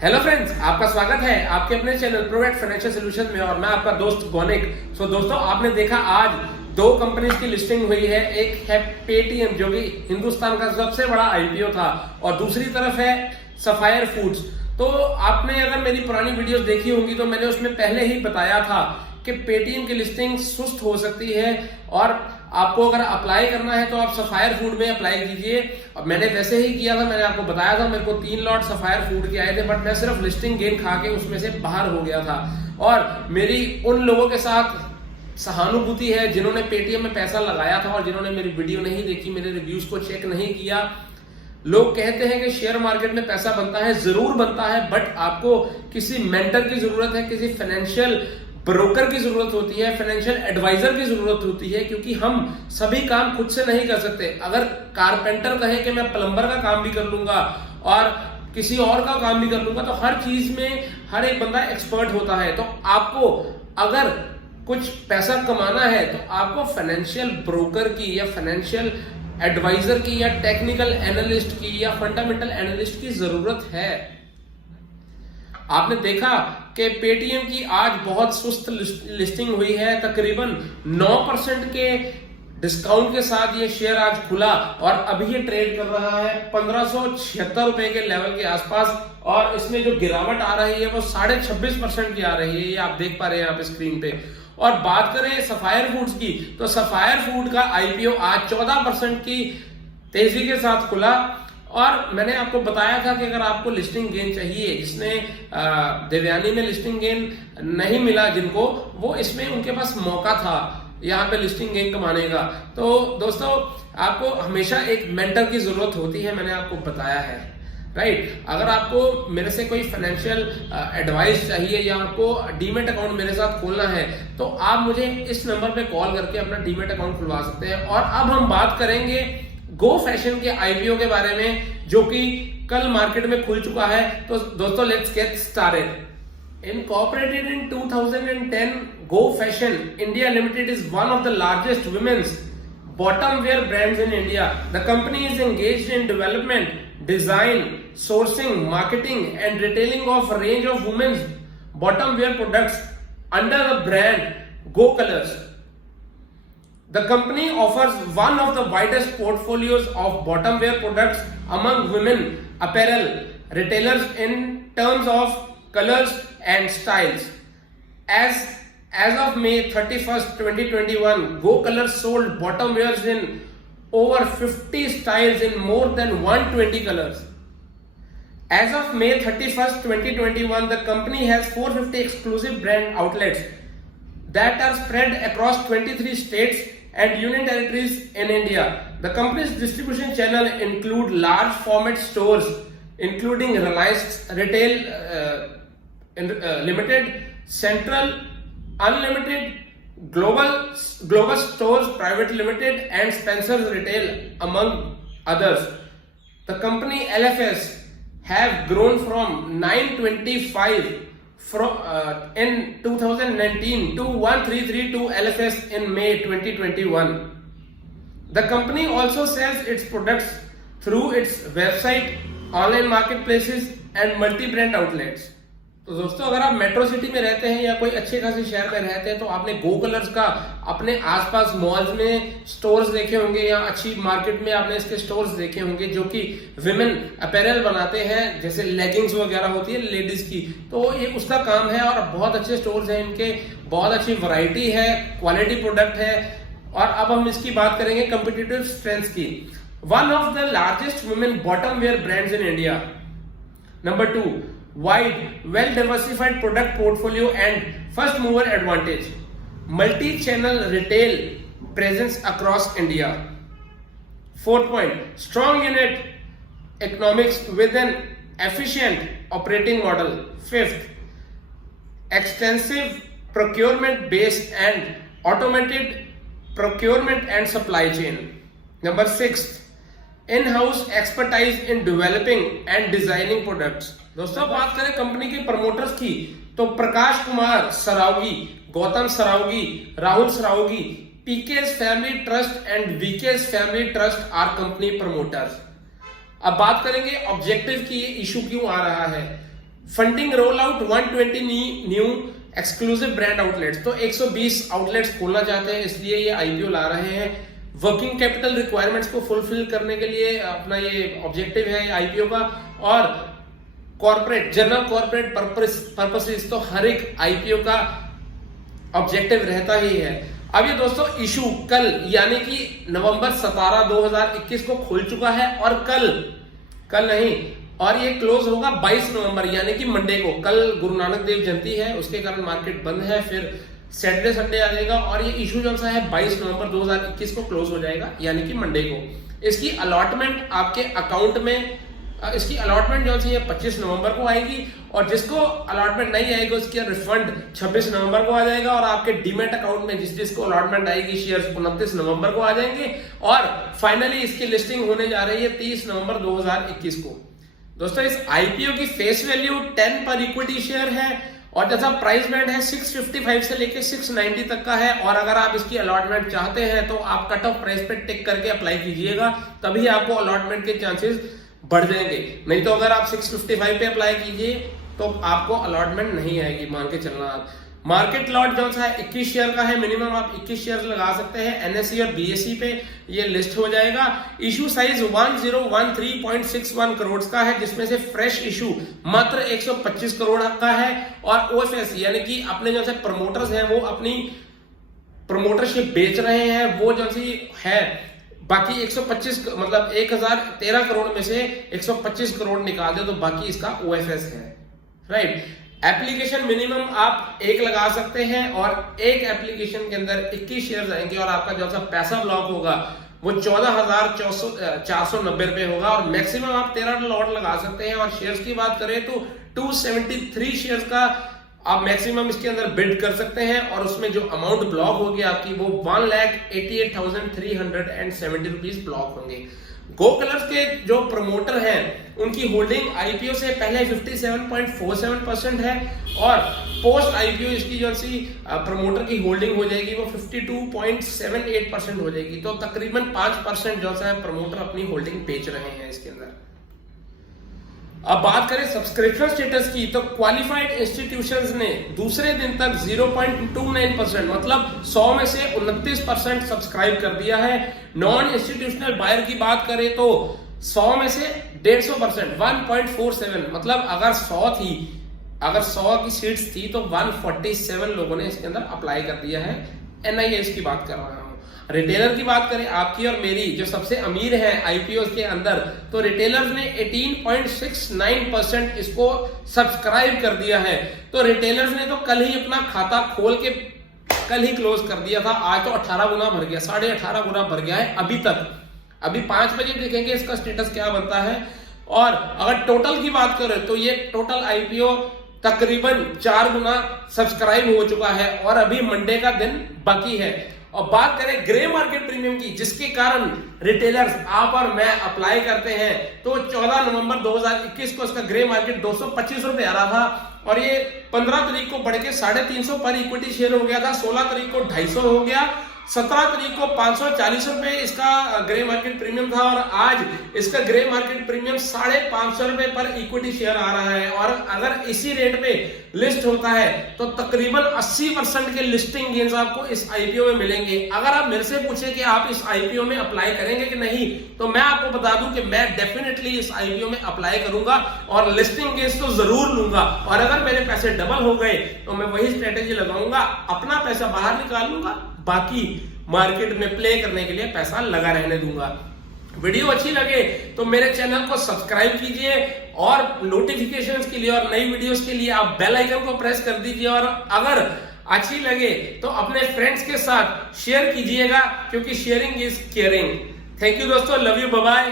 Hello friends, आपका स्वागत है आपके अपने चैनल प्रोवेट फाइनेंशियल सॉल्यूशन में और मैं आपका दोस्त गौनिक। दोस्तों, आपने देखा आज दो कंपनीज की लिस्टिंग हुई है। एक है पेटीएम जो कि हिंदुस्तान का सबसे बड़ा आईपीओ था और दूसरी तरफ है सफायर फूड्स। तो आपने अगर मेरी पुरानी वीडियोस देखी होंगी तो मैंने उसमें पहले ही बताया था कि पेटीएम की लिस्टिंग सुस्त हो सकती है और आपको अगर अप्लाई करना है तो आप सफायर फूड में अप्लाई कीजिए। और मैंने वैसे ही किया था, मैंने आपको बताया था मेरे को 3 लॉट सफायर फूड के आए थे, बट मैं सिर्फ लिस्टिंग गेन खा के उसमें से बाहर हो गया था। और मेरी उन लोगों के साथ सहानुभूति है जिन्होंने पेटीएम में पैसा लगाया था और जिन्होंने मेरी वीडियो नहीं देखी, मेरे रिव्यूज को चेक नहीं किया। लोग कहते हैं कि शेयर मार्केट में पैसा बनता है, जरूर बनता है, बट आपको किसी मेंटर की जरूरत है, किसी फाइनेंशियल ब्रोकर की जरूरत होती है, फाइनेंशियल एडवाइजर की जरूरत होती है, क्योंकि हम सभी काम खुद से नहीं कर सकते। अगर कारपेंटर कहे कि मैं प्लम्बर का काम भी कर लूंगा और किसी और का काम भी कर लूंगा, तो हर चीज में हर एक बंदा एक्सपर्ट होता है। तो आपको अगर कुछ पैसा कमाना है तो आपको फाइनेंशियल ब्रोकर की या फाइनेंशियल एडवाइजर की या टेक्निकल एनालिस्ट की या फंडामेंटल एनालिस्ट की जरूरत है। आपने देखा कि पेटीएम की आज बहुत सुस्त लिस्टिंग हुई है। तकरीबन 9% के डिस्काउंट के साथ ये शेयर आज खुला और अभी ये ट्रेड कर रहा है 1576 रुपए के लेवल के आसपास। और इसमें जो गिरावट आ रही है वो 26.5% की आ रही है, ये आप देख पा रहे हैं यहाँ पे स्क्रीन पे। और बात करें सफायर फूड्स की, तो सफायर फूड का आईपीओ आज 14% की तेजी के साथ खुला। और मैंने आपको बताया था कि अगर आपको लिस्टिंग गेन चाहिए, जिसने देवयानी में लिस्टिंग गेन नहीं मिला जिनको, वो इसमें उनके पास मौका था यहाँ पे लिस्टिंग गेन कमाने का। तो दोस्तों, आपको हमेशा एक मेंटर की जरूरत होती है, मैंने आपको बताया है, राइट। अगर आपको मेरे से कोई फाइनेंशियल एडवाइस चाहिए या आपको डीमेट अकाउंट मेरे साथ खोलना है तो आप मुझे इस नंबर पे कॉल करके अपना डीमेट अकाउंट खुलवा सकते हैं। और अब हम बात करेंगे गो फैशन के आईपीओ के बारे में, जो कि कल मार्केट में खुल चुका है। तो दोस्तों, let's get started. Incorporated in 2010, Go Fashion India Limited is one of the largest women's bottom wear brands in India. The company is engaged in development, design, sourcing, marketing and retailing of a range of women's bottom wear products under the brand Go Colors. The company offers one of the widest portfolios of bottom wear products among women apparel retailers in terms of colors and styles. As of May 31st, 2021, Go Colors sold bottom wears in over 50 styles in more than 120 colors. As of May 31st, 2021, the company has 450 exclusive brand outlets that are spread across 23 states and union territories in India. The company's distribution channel include large format stores including Reliance Retail Limited, Central Unlimited, Global Stores Private Limited and Spencer's Retail among others. The company LFS have grown from 925 in 2019 to 1332 LFS in May 2021. The company also sells its products through its website, online marketplaces and multi-brand outlets. तो दोस्तों, अगर आप metro city में रहते हैं या कोई अच्छे खासे शहर में रहते हैं तो आपने गो कलर्स का अपने आसपास मॉल्स में स्टोर्स देखे होंगे या अच्छी मार्केट में आपने इसके स्टोर्स देखे होंगे जो कि विमेन अपैरल बनाते हैं, जैसे लेगिंग्स वगैरह होती है लेडीज की। तो ये उसका काम है और बहुत अच्छे स्टोर्स हैं इनके, बहुत अच्छी वैरायटी है, क्वालिटी प्रोडक्ट है। और अब हम इसकी बात करेंगे कम्पिटिटिव स्ट्रेंथ की। One of the largest women bottom wear brands in India. Number 2, wide, well-diversified product portfolio and first mover advantage. Multi-channel retail presence across India. 4th point, strong unit economics with an efficient operating model. 5th, extensive procurement base and automated procurement and supply chain. Number 6, in-house expertise in developing and designing products. दोस्तों, बात करें company के promoters की तो Prakash Kumar Saraogi, Gautam Saraogi, Rahul Saraogi, PK's family trust and VK's family trust are company promoters. अब बात करेंगे objective की, ये इशू क्यों आ रहा है। Funding roll out 120 new exclusive brand outlets, तो 120 आउटलेट्स खोलना चाहते हैं, इसलिए ये आईपीओ ला रहे हैं। वर्किंग कैपिटल रिक्वायरमेंट्स को फुलफिल करने के लिए अपना ये ऑब्जेक्टिव है आईपीओ का। और कॉर्पोरेट जनरल कॉर्पोरेट पर्पसेस, तो हर एक आईपीओ का ऑब्जेक्टिव रहता ही है। अब ये दोस्तों इशू कल यानी कि नवंबर 17 2021 को खुल चुका है, और कल नहीं, और ये क्लोज होगा 22 नवंबर यानी कि मंडे को। कल गुरु नानक देव जयंती है, उसके कारण मार्केट बंद है, फिर सैटरडे संडे आ जाएगा, और ये इशू जो सा है 22 नवंबर 2021 को क्लोज हो जाएगा यानी कि मंडे को। इसकी अलॉटमेंट आपके अकाउंट में, इसकी अलॉटमेंट जो है 25 नवंबर को आएगी, और जिसको अलॉटमेंट नहीं आएगी उसका रिफंड 26 नवंबर को आ जाएगा, और आपके डीमेट अकाउंट में जिसको अलॉटमेंट आएगी शेयर्स 29 नवंबर को आ जाएंगे, और फाइनली इसकी लिस्टिंग होने जा रही है 30 नवंबर 2021 को। दोस्तों इस आईपीओ की फेस वैल्यू 10 पर इक्विटी शेयर है, और जैसा प्राइस बैंड है 655 से लेके 690 तक का है, और अगर आप इसकी अलॉटमेंट चाहते हैं तो आप कट ऑफ प्राइस पे टिक करके अप्लाई कीजिएगा, तभी आपको अलॉटमेंट के चांसेस बढ़ जाएंगे। नहीं तो अगर आप 655 पे अप्लाई कीजिए तो आपको अलॉटमेंट नहीं आएगी, मान के चलना। मार्केट लॉट जो है 21 शेयर का है, मिनिमम आप 21 शेयर लगा सकते हैं। एनएसई और बीएसई पे ये लिस्ट हो जाएगा। इशू साइज 1013.61 करोड़ का है, जिसमें से फ्रेश इशू मात्र 125 करोड़ का है, और ओएफएस यानी कि अपने जो है प्रमोटर्स हैं वो अपनी प्रमोटरशिप बेच रहे हैं, वो जो है बाकी 125 मतलब 1013 करोड़ में से 125 करोड़ निकाल दे तो बाकी इसका ओएफएस है, राइट। एप्लीकेशन मिनिमम आप एक लगा सकते हैं, और एक एप्लीकेशन के अंदर 21 शेयर आएंगे, और आपका जो सा पैसा ब्लॉक होगा वो 14,490 रुपए होगा, और मैक्सिमम आप 13 लॉट लगा सकते हैं। और शेयर्स की बात करें तो 273 शेयर्स का आप मैक्सिमम इसके अंदर बिड कर सकते हैं, और उसमें जो अमाउंट ब्लॉक होगी आपकी वो 1,88,370 रुपीज ब्लॉक होंगे। गो कलर्स के जो प्रमोटर हैं उनकी होल्डिंग आईपीओ से पहले 57.47% है, और पोस्ट आईपीओ इसकी जो सी प्रमोटर की होल्डिंग हो जाएगी वो 52.78% हो जाएगी। तो तकरीबन 5% जो है प्रमोटर अपनी होल्डिंग बेच रहे हैं इसके अंदर। अब बात करें सब्सक्रिप्शन स्टेटस की, तो क्वालिफाइड इंस्टीट्यूशंस ने दूसरे दिन तक 0.29% मतलब 100 में से 29% सब्सक्राइब कर दिया है। नॉन इंस्टीट्यूशनल बायर की बात करें तो 100 में से 150% 1.47 मतलब अगर 100 की सीट्स थी तो 147 लोगों ने इसके अंदर अप्लाई कर दिया है। एनआईएस की बात कर रहा हूं। रिटेलर की बात करें आपकी और मेरी जो सबसे अमीर है आईपीओ के अंदर, तो रिटेलर्स ने 18.69% इसको सब्सक्राइब कर दिया है। तो रिटेलर्स ने तो कल ही अपना खाता खोल के कल ही क्लोज कर दिया था, आज तो 18 गुना भर गया, 18.5 गुना भर गया है अभी तक। अभी 5 बजे देखेंगे इसका स्टेटस क्या बनता है। और अगर टोटल की बात करें तो ये टोटल आईपीओ तकरीबन 4 गुना सब्सक्राइब हो चुका है, और अभी मंडे का दिन बाकी है। और बात करें ग्रे मार्केट प्रीमियम की, जिसके कारण रिटेलर्स आप और मैं अप्लाई करते हैं, तो 14 नवंबर 2021 को इसका ग्रे मार्केट 225 रुपए आ रहा था, और ये 15 तारीख को बढ़ के 350 पर इक्विटी शेयर हो गया था, 16 तारीख को 250 हो गया, 17 तारीख को 540 रुपए इसका ग्रे मार्केट प्रीमियम था, और आज इसका ग्रे मार्केट प्रीमियम 550 रुपए पर इक्विटी शेयर आ रहा है। और अगर इसी रेट पे लिस्ट होता है तो तकरीबन 80% के लिस्टिंग गेन्स आपको इस आईपीओ में मिलेंगे। अगर आप मेरे से पूछे कि आप इस आईपीओ में अप्लाई करेंगे कि नहीं, तो मैं आपको बता दूं कि मैं डेफिनेटली इस आईपीओ में अप्लाई करूंगा और लिस्टिंग गेन्स तो जरूर लूंगा। और अगर मेरे पैसे डबल हो गए तो मैं वही स्ट्रेटेजी लगाऊंगा, अपना पैसा बाहर निकाल लूंगा, बाकी मार्केट में प्ले करने के लिए पैसा लगा रहने दूंगा। वीडियो अच्छी लगे तो मेरे चैनल को सब्सक्राइब कीजिए, और नोटिफिकेशंस के लिए और नई वीडियोस के लिए आप बेल आइकन को प्रेस कर दीजिए। और अगर अच्छी लगे तो अपने फ्रेंड्स के साथ शेयर कीजिएगा, क्योंकि sharing is caring. Thank you दोस्तों, लव यू, बाय बाय।